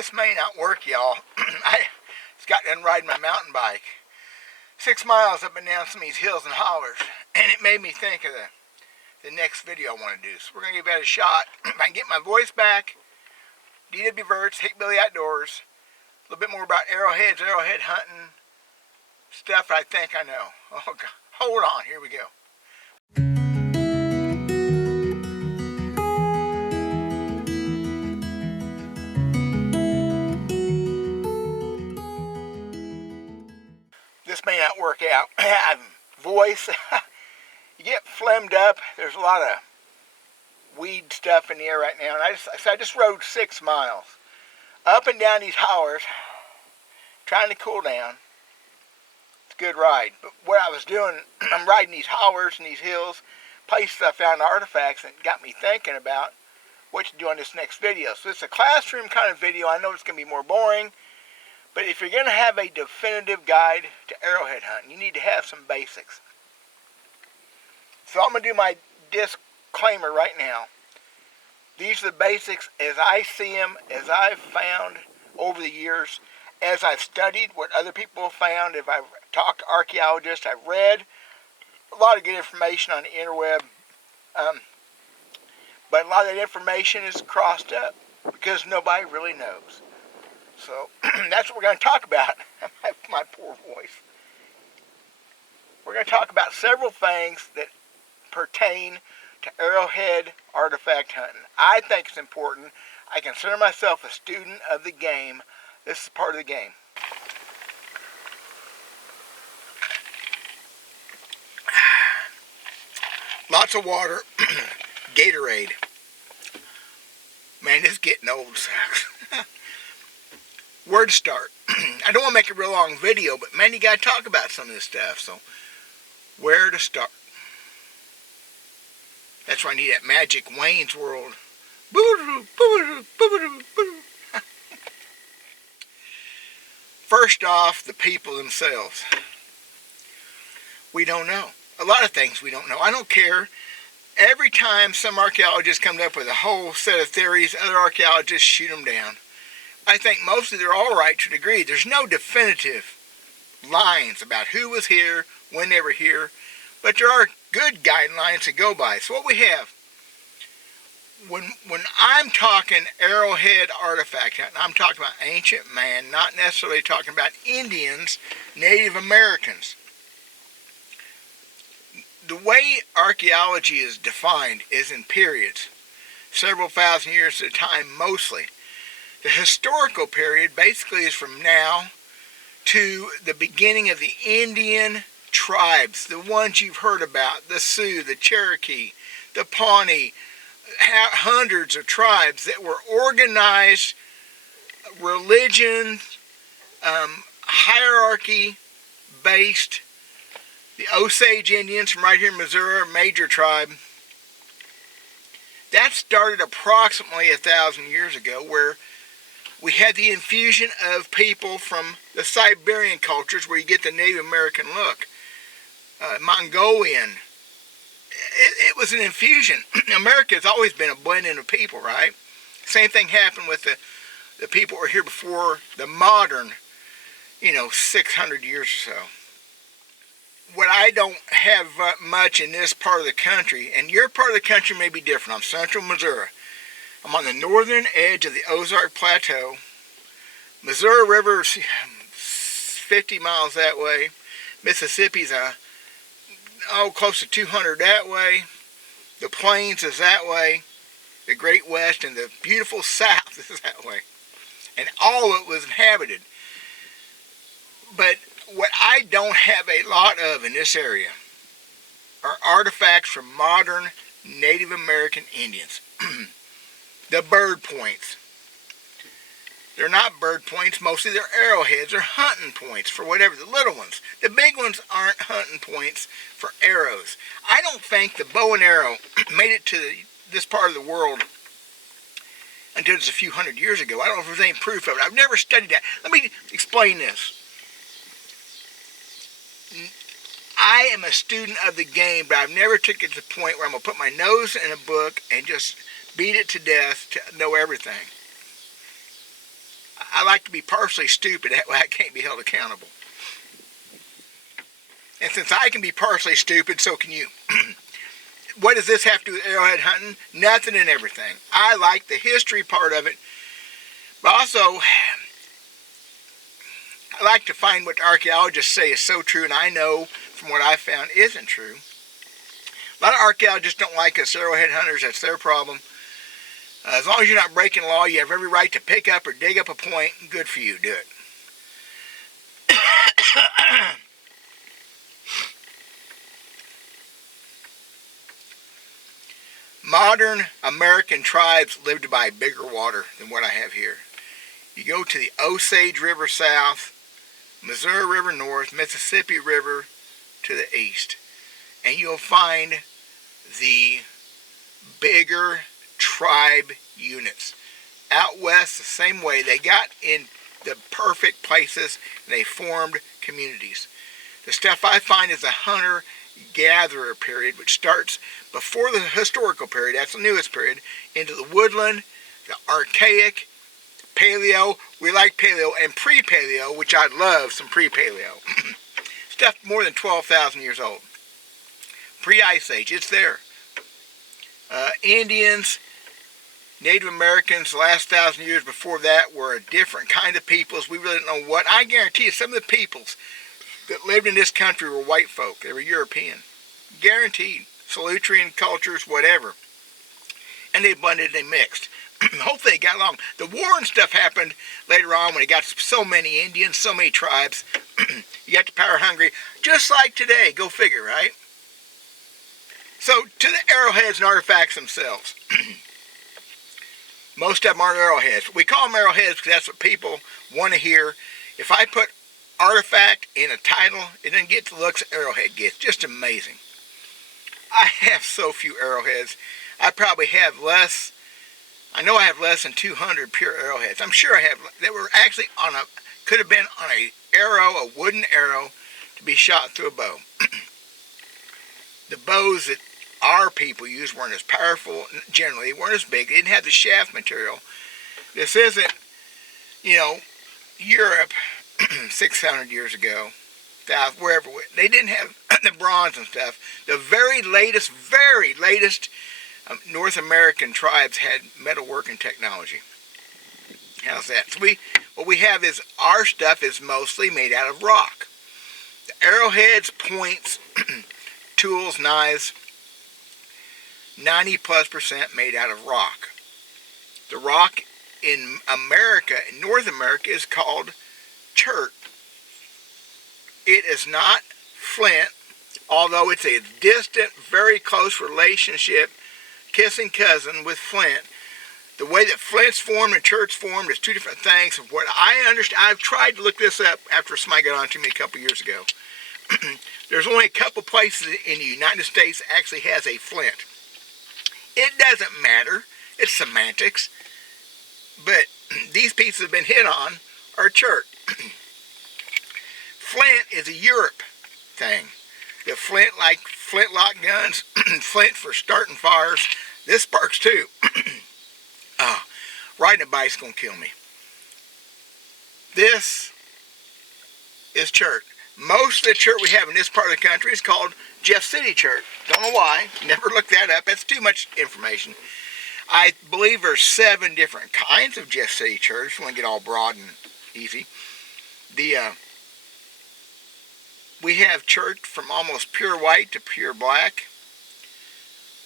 This may not work, y'all. I just got done riding my mountain bike 6 miles up and down some of these hills and hollers, and it made me think of the next video I want to do. So we're going to give that a shot. If I can get my voice back, DW Verts, Hick Billy Outdoors, a little bit more about arrowheads, arrowhead hunting, stuff I think I know. Oh God, hold on, here we go. This may not work out. Voice, you get phlegmed up. There's a lot of weed stuff in the air right now. And I just rode 6 miles up and down these hollers, trying to cool down. It's a good ride. But what I was doing, I'm riding these hollers and these hills, places I found artifacts, and it got me thinking about what to do on this next video. So it's a classroom kind of video. I know it's going to be more boring. But if you're going to have a definitive guide to arrowhead hunting, you need to have some basics. So I'm going to do my disclaimer right now. These are the basics as I see them, as I've found over the years, as I've studied what other people have found, if I've talked to archaeologists, I've read a lot of good information on the interweb. But a lot of that information is crossed up because nobody really knows. So that's what we're going to talk about. My poor voice. We're going to talk about several things that pertain to arrowhead artifact hunting. I think it's important. I consider myself a student of the game. This is part of the game. Lots of water. Gatorade. Man, this is getting old, sucks. Where to start? I don't want to make a real long video, but man, you got to talk about some of this stuff. So, where to start? That's why I need that magic Wayne's World. First off, the people themselves. We don't know. A lot of things we don't know. I don't care. Every time some archaeologists come up with a whole set of theories, other archaeologists shoot them down. I think mostly they're all right to a degree. There's no definitive lines about who was here, when they were here, but there are good guidelines to go by. So what we have, when I'm talking arrowhead artifact hunting, I'm talking about ancient man, not necessarily talking about Indians, Native Americans. The way archaeology is defined is in periods, several thousand years at a time mostly. The historical period basically is from now to the beginning of the Indian tribes, the ones you've heard about, the Sioux, the Cherokee, the Pawnee, hundreds of tribes that were organized, religion, hierarchy based. The Osage Indians from right here in Missouri, a major tribe. That started approximately 1,000 years ago, where we had the infusion of people from the Siberian cultures, where you get the Native American look. Mongolian. It was an infusion. America has always been a blending of people, right? Same thing happened with the people who were here before the modern, 600 years or so. What I don't have much in this part of the country, and your part of the country may be different. I'm central Missouri. I'm on the northern edge of the Ozark Plateau. Missouri River is 50 miles that way. Mississippi's close to 200 that way. The plains is that way. The Great West and the beautiful South is that way. And all of it was inhabited. But what I don't have a lot of in this area are artifacts from modern Native American Indians. The bird points. They're not bird points, mostly they're arrowheads or hunting points for whatever, the little ones. The big ones aren't hunting points for arrows. I don't think the bow and arrow made it to this part of the world until just a few hundred years ago. I don't know if there's any proof of it. I've never studied that. Let me explain this. I am a student of the game, but I've never took it to the point where I'm going to put my nose in a book and just beat it to death to know everything. I like to be partially stupid. That way I can't be held accountable. And since I can be partially stupid, so can you. What does this have to do with arrowhead hunting? Nothing and everything. I like the history part of it, but also I like to find what archaeologists say is so true, and I know from what I've found isn't true. A lot of archaeologists don't like us arrowhead hunters. That's their problem. As long as you're not breaking law, you have every right to pick up or dig up a point. Good for you. Do it. Modern American tribes lived by bigger water than what I have here. You go to the Osage River south, Missouri River north, Mississippi River to the east, and you'll find the bigger tribe units. Out west, the same way. They got in the perfect places and they formed communities. The stuff I find is a hunter-gatherer period, which starts before the historical period, that's the newest period, into the woodland, the archaic, paleo, we like paleo, and pre-paleo, which I love some pre-paleo. Stuff more than 12,000 years old. Pre-Ice Age, it's there. Indians, Native Americans, the last 1,000 years before that were a different kind of peoples. We really don't know what. I guarantee you some of the peoples that lived in this country were white folk. They were European. Guaranteed. Solutrean cultures, whatever. And they blended, they mixed. Hopefully they got along. The war and stuff happened later on when it got so many Indians, so many tribes. You got the power hungry, just like today. Go figure, right? So, to the arrowheads and artifacts themselves. Most of them aren't arrowheads. We call them arrowheads because that's what people want to hear. If I put artifact in a title, it doesn't get the looks arrowhead gets. Just amazing. I have so few arrowheads. I probably have less. I know I have less than 200 pure arrowheads. I'm sure I have. They were actually on a, could have been on a arrow, a wooden arrow, to be shot through a bow. The bows that our people used weren't as powerful, generally, weren't as big. They didn't have the shaft material. This isn't, Europe 600 years ago, wherever, they didn't have the bronze and stuff. The very latest North American tribes had metalworking technology. How's that? So what we have is, our stuff is mostly made out of rock. The arrowheads, points, tools, knives, 90+% made out of rock. The rock in America, in North America, is called chert. It is not flint, although it's a distant, very close relationship, kissing cousin with flint. The way that flint's formed and chert's formed is two different things. Of what I understand, I've tried to look this up after somebody got on to me a couple years ago. There's only a couple places in the United States that actually has a flint. It doesn't matter. It's semantics. But these pieces have been hit on are chert. Flint is a Europe thing. The flint, like flintlock guns, flint for starting fires. This sparks too. Riding a bike's gonna kill me. This is chert. Most of the chert we have in this part of the country is called Jeff City chert. Don't know why. Never looked that up. That's too much information. I believe there's 7 different kinds of Jeff City chert. If you want to get all broad and easy. We have chert from almost pure white to pure black.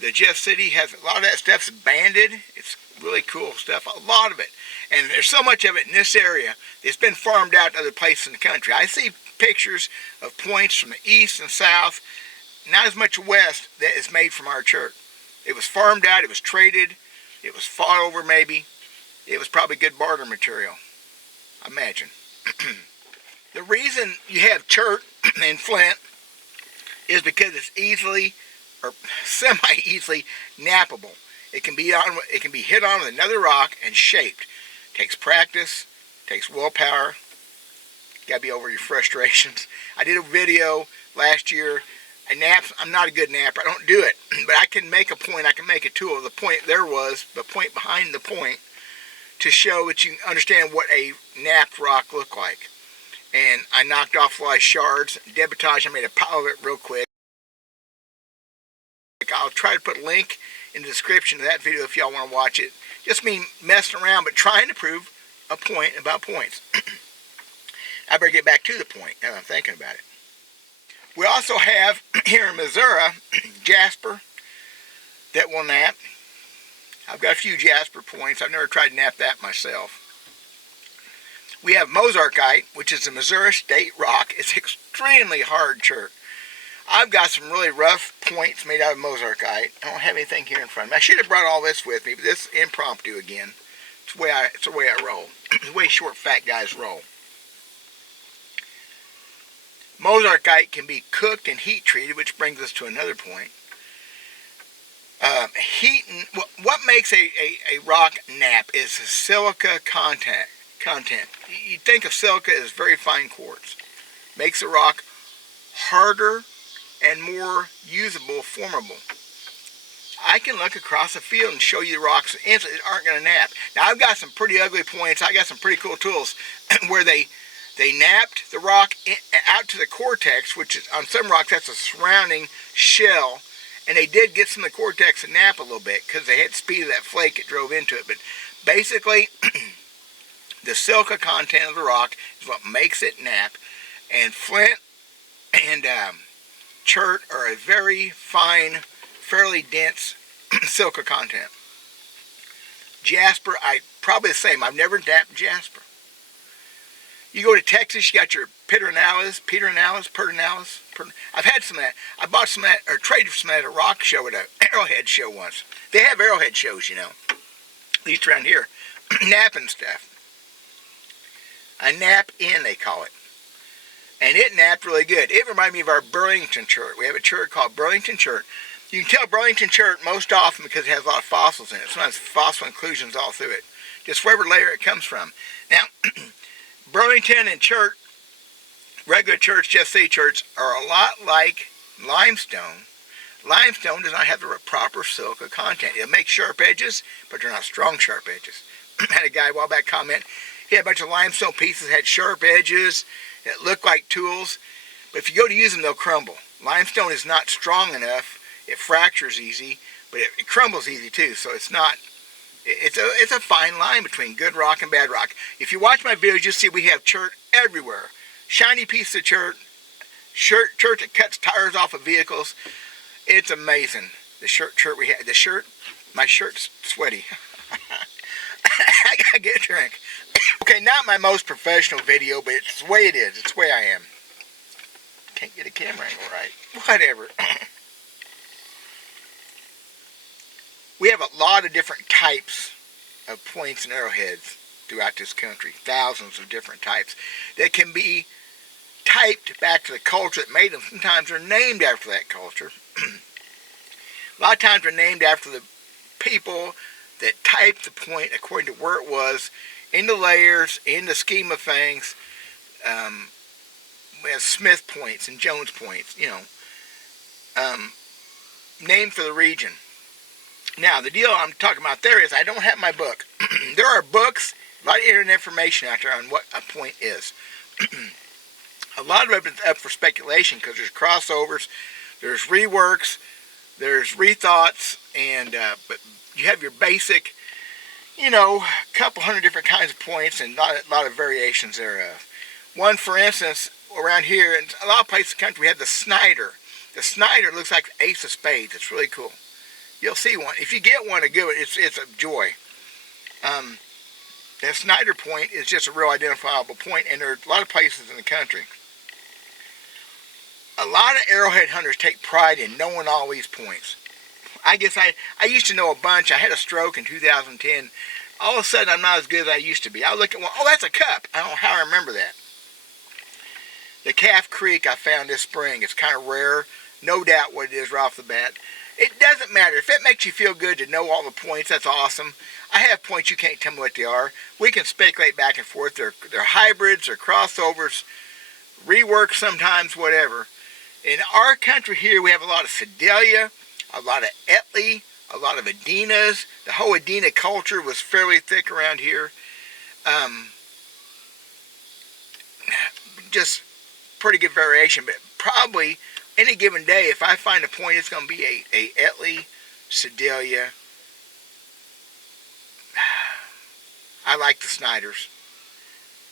The Jeff City has a lot of that stuff's banded. It's really cool stuff. A lot of it. And there's so much of it in this area. It's been farmed out to other places in the country. I see pictures of points from the east and south, not as much west, that is made from our chert. It was farmed out, it was traded, it was fought over maybe. It was probably good barter material, I imagine. The reason you have chert and flint is because it's easily, or semi-easily, knappable. It can be hit on with another rock and shaped. Takes practice, takes willpower. Gotta be over your frustrations. I did a video last year. I'm not a good napper. I don't do it, but I can make a point. I can make a tool. The point there was the point behind the point to show that you understand what a napped rock looked like. And I knocked off a lot of shards. Debitage, I made a pile of it real quick. I'll try to put a link in the description of that video if y'all want to watch it. Just me messing around, but trying to prove a point about points. I better get back to the point now that I'm thinking about it. We also have here in Missouri, jasper that will nap. I've got a few jasper points. I've never tried to nap that myself. We have Mozartite, which is a Missouri state rock. It's extremely hard chert. I've got some really rough points made out of Mozartite. I don't have anything here in front of me. I should have brought all this with me, but this is impromptu again. It's the way I roll. It's the way short, fat guys roll. Mozartite can be cooked and heat treated, which brings us to another point. What makes a rock nap is the silica content. You think of silica as very fine quartz. Makes the rock harder and more usable, formable. I can look across the field and show you the rocks instantly aren't going to nap. Now I've got some pretty ugly points. I got some pretty cool tools where they napped the rock out to the cortex, which is on some rocks that's a surrounding shell, and they did get some of the cortex to nap a little bit because they had speed of that flake that drove into it. But basically, the silica content of the rock is what makes it nap, and flint and chert are a very fine, fairly dense silica content. Jasper, probably the same. I've never napped jasper. You go to Texas, you got your pedernales. I've had some of that. I bought some of that, or traded some of that at a rock show, at an Arrowhead show once. They have Arrowhead shows, you know. At least around here. Napping stuff. A nap in, they call it. And it napped really good. It reminded me of our Burlington chert. We have a chert called Burlington chert. You can tell Burlington chert most often because it has a lot of fossils in it. Sometimes fossil inclusions all through it. Just wherever layer it comes from. Now, Burlington and chert, regular church, Jeff City church, are a lot like limestone. Limestone does not have the proper silica content. It'll make sharp edges, but they're not strong sharp edges. I had a guy a while back comment, he had a bunch of limestone pieces that had sharp edges that look like tools, but if you go to use them, they'll crumble. Limestone is not strong enough. It fractures easy, but it crumbles easy too, so it's not. It's a fine line between good rock and bad rock. If you watch my videos, you'll see we have chert everywhere. Shiny piece of chert that cuts tires off of vehicles. It's amazing. The chert we have. My shirt's sweaty. I gotta get a drink. Okay, not my most professional video, but it's the way it is. It's the way I am. Can't get a camera angle right. Whatever. We have a lot of different types of points and arrowheads throughout this country. Thousands of different types that can be typed back to the culture that made them. Sometimes they're named after that culture. A lot of times they're named after the people that typed the point according to where it was in the layers, in the scheme of things. We have Smith points and Jones points, you know, named for the region. Now, the deal I'm talking about there is I don't have my book. There are books, a lot of internet information out there on what a point is. A lot of it is up for speculation because there's crossovers, there's reworks, there's rethoughts, and but you have your basic, you know, couple hundred different kinds of points and a lot of variations thereof. One, for instance, around here, in a lot of places in the country, we have the Snyder. The Snyder looks like the ace of spades. It's really cool. You'll see one. If you get one to do it, it's a joy. The Snyder point is just a real identifiable point, and there are a lot of places in the country. A lot of arrowhead hunters take pride in knowing all these points. I guess I used to know a bunch. I had a stroke in 2010. All of a sudden, I'm not as good as I used to be. I look at one, oh, that's a cup. I don't know how I remember that. The Calf Creek I found this spring. It's kind of rare. No doubt what it is right off the bat. It doesn't matter. If it makes you feel good to know all the points, that's awesome. I have points, you can't tell me what they are. We can speculate back and forth. They're hybrids, they're crossovers, rework sometimes, whatever. In our country here, we have a lot of Sedalia, a lot of Etley, a lot of Adinas. The whole Adina culture was fairly thick around here. Just pretty good variation, but probably any given day, if I find a point, it's going to be a Etley, Sedalia. I like the Snyders.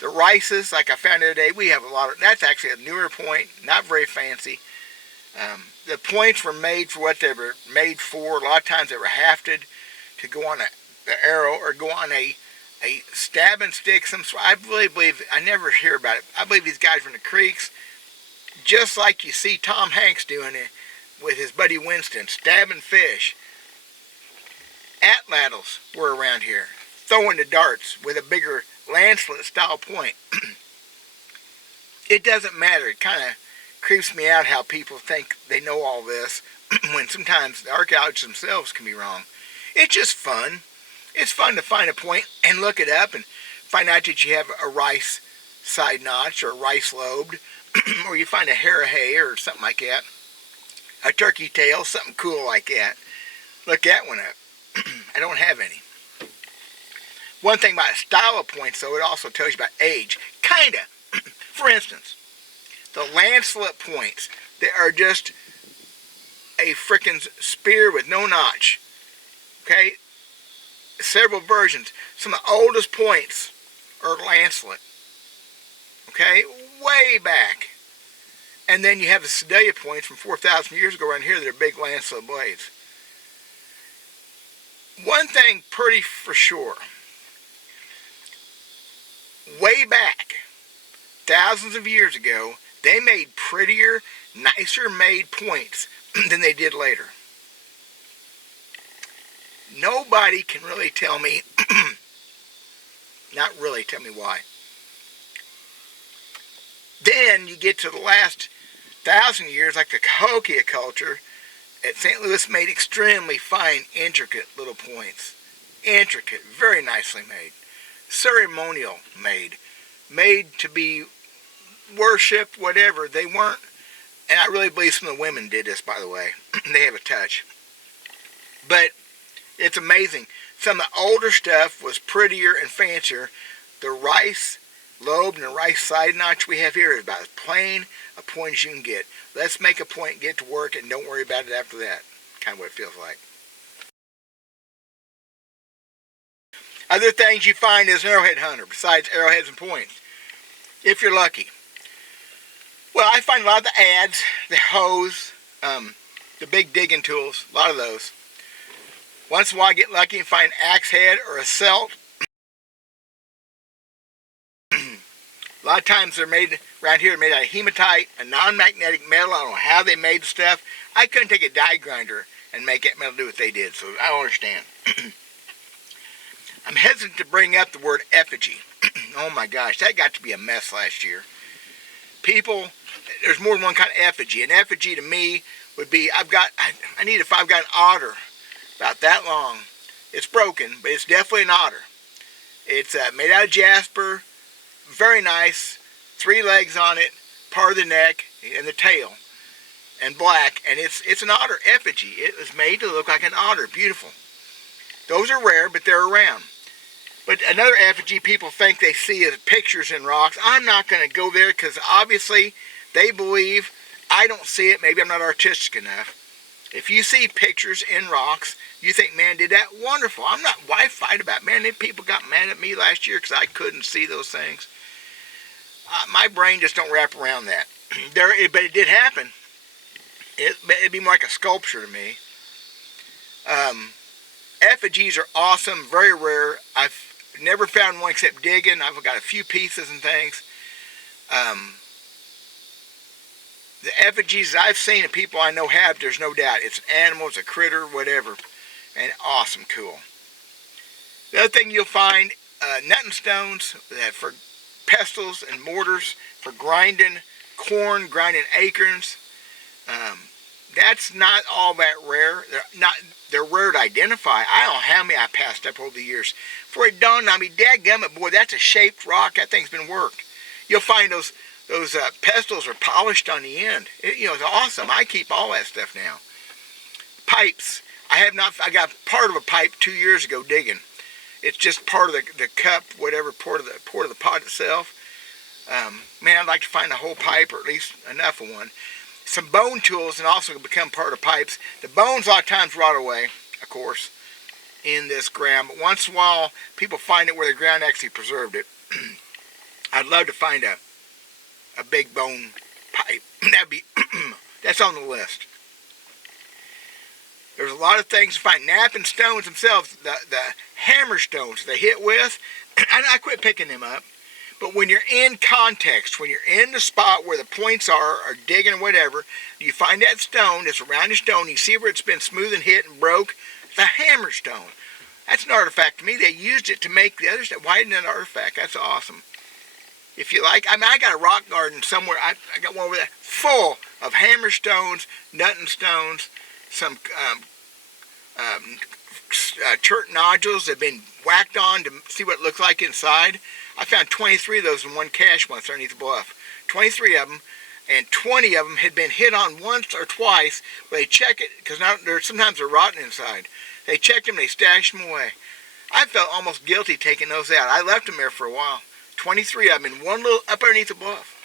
The Rices, like I found the other day, we have a lot of, that's actually a newer point, not very fancy. The points were made for what they were made for. A lot of times they were hafted to go on the arrow or go on a stab and stick. I really believe, I never hear about it, I believe these guys were in the creeks, just like you see Tom Hanks doing it with his buddy Winston, stabbing fish. Atlatls were around here, throwing the darts with a bigger lancelet style point. It doesn't matter. It kind of creeps me out how people think they know all this when sometimes the archaeologists themselves can be wrong. It's just fun. It's fun to find a point and look it up and find out that you have a rice side notch or rice lobed, or you find a hair of hay or something like that, a turkey tail, something cool like that. Look that one up. I don't have any. One thing about style of points, though, it also tells you about age. Kinda. For instance, the lancelet points, they are just a frickin' spear with no notch. Okay? Several versions. Some of the oldest points are lancelet. Okay? Way back. And then you have the Sedalia points from 4,000 years ago around here that are big lancelet blades. One thing pretty for sure. Way back, thousands of years ago, they made prettier, nicer made points than they did later. Nobody can really tell me, not really tell me why. Then you get to the last 1,000 years, like the Cahokia culture at St. Louis made extremely fine, intricate little points. Intricate, very nicely made. Ceremonial made to be worshipped, whatever. They weren't, and I really believe some of the women did this, by the way. They have a touch. But it's amazing. Some of the older stuff was prettier and fancier. The rice lobe and the rice side notch we have here is about as plain a point as you can get. Let's make a point, get to work, and don't worry about it after that. Kind of what it feels like. Other things you find as an arrowhead hunter, besides arrowheads and points, if you're lucky. Well, I find a lot of the adze, the hoes, the big digging tools, a lot of those. Once in a while I get lucky and find an axe head or a celt. A lot of times they're made, around here, made out of hematite, a non-magnetic metal. I don't know how they made the stuff. I couldn't take a die grinder and make that metal do what they did, so I don't understand. I'm hesitant to bring up the word effigy. Oh my gosh, that got to be a mess last year. People, there's more than one kind of effigy. An effigy to me would be, I've got an otter about that long. It's broken, but it's definitely an otter. It's made out of jasper, very nice, 3 legs on it, part of the neck and the tail, and black, and it's an otter effigy. It was made to look like an otter, beautiful. Those are rare, but they're around. But another effigy people think they see as pictures in rocks. I'm not going to go there because obviously they believe, I don't see it, maybe I'm not artistic enough. If you see pictures in rocks, you think, man, did that wonderful. I'm not, why fight about it? Man, people got mad at me last year because I couldn't see those things. My brain just don't wrap around that. But it did happen. It'd be more like a sculpture to me. Effigies are awesome, very rare. I've never found one except digging. I've got a few pieces and things. The effigies I've seen and people I know have, there's no doubt. It's an animal, it's a critter, whatever. And awesome, cool. The other thing you'll find, nutting stones that for pestles and mortars, for grinding corn, grinding acorns. That's not all that rare. They're rare to identify. I don't know how many I passed up over the years. For it dawned on me, dadgummit, boy, that's a shaped rock. That thing's been worked. You'll find those pestles are polished on the end. It's awesome. I keep all that stuff now. Pipes. I have not. I got part of a pipe 2 years ago digging. It's just part of the cup, whatever, part of the pot itself. Man, I'd like to find a whole pipe, or at least enough of one. Some bone tools, and also become part of pipes. The bones a lot of times rot away, of course, in this ground. But once in a while, people find it where the ground actually preserved it. I'd love to find a big bone pipe. That's on the list. There's a lot of things to find. Napping stones themselves, the hammer stones they hit with, I quit picking them up. But when you're in context, when you're in the spot where the points are, or digging or whatever, you find that stone that's around the stone, you see where it's been smooth and hit and broke, it's a hammer stone. That's an artifact to me. They used it to make the others. Why isn't that an artifact? That's awesome. If you like, I mean, I got a rock garden somewhere. I got one over there full of hammer stones, nutting stones, some chert nodules that have been whacked on to see what it looks like inside. I found 23 of those in one cache once underneath the bluff. 23 of them, and 20 of them had been hit on once or twice. They check it, because sometimes they're rotten inside. They checked them, they stashed them away. I felt almost guilty taking those out. I left them there for a while. 23 of them in one little, up underneath the bluff.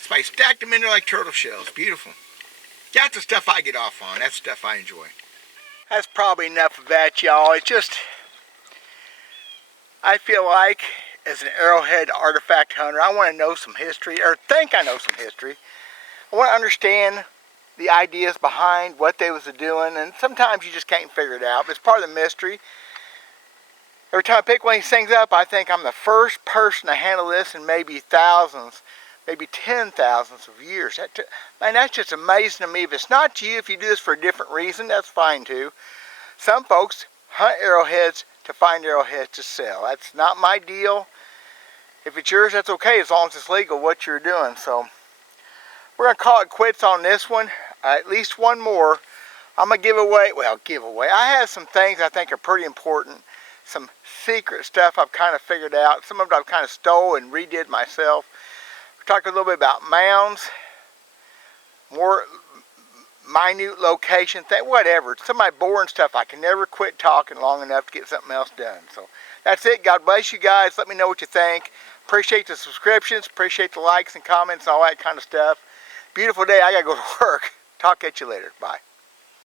Somebody stacked them in there like turtle shells. Beautiful. That's the stuff I get off on. That's the stuff I enjoy. That's probably enough of that, y'all. It's just, I feel like, as an Arrowhead artifact hunter, I want to know some history, or think I know some history. I want to understand the ideas behind what they was doing, and sometimes you just can't figure it out, but it's part of the mystery. Every time I pick one of these things up, I think I'm the first person to handle this in maybe thousands, maybe 10,000s of years. Man, that's just amazing to me. If it's not to you, if you do this for a different reason, that's fine too. Some folks hunt arrowheads to find arrowheads to sell. That's not my deal. If it's yours, that's okay, as long as it's legal what you're doing. So we're going to call it quits on this one. At least one more. I'm going to give away. I have some things I think are pretty important. Some secret stuff I've kind of figured out. Some of it I've kind of stole and redid myself. We're talking a little bit about mounds, more minute location thing, whatever. Some of my boring stuff. I can never quit talking long enough to get something else done. So that's it. God bless you guys. Let me know what you think. Appreciate the subscriptions. Appreciate the likes and comments and all that kind of stuff. Beautiful day. I got to go to work. Talk at you later. Bye.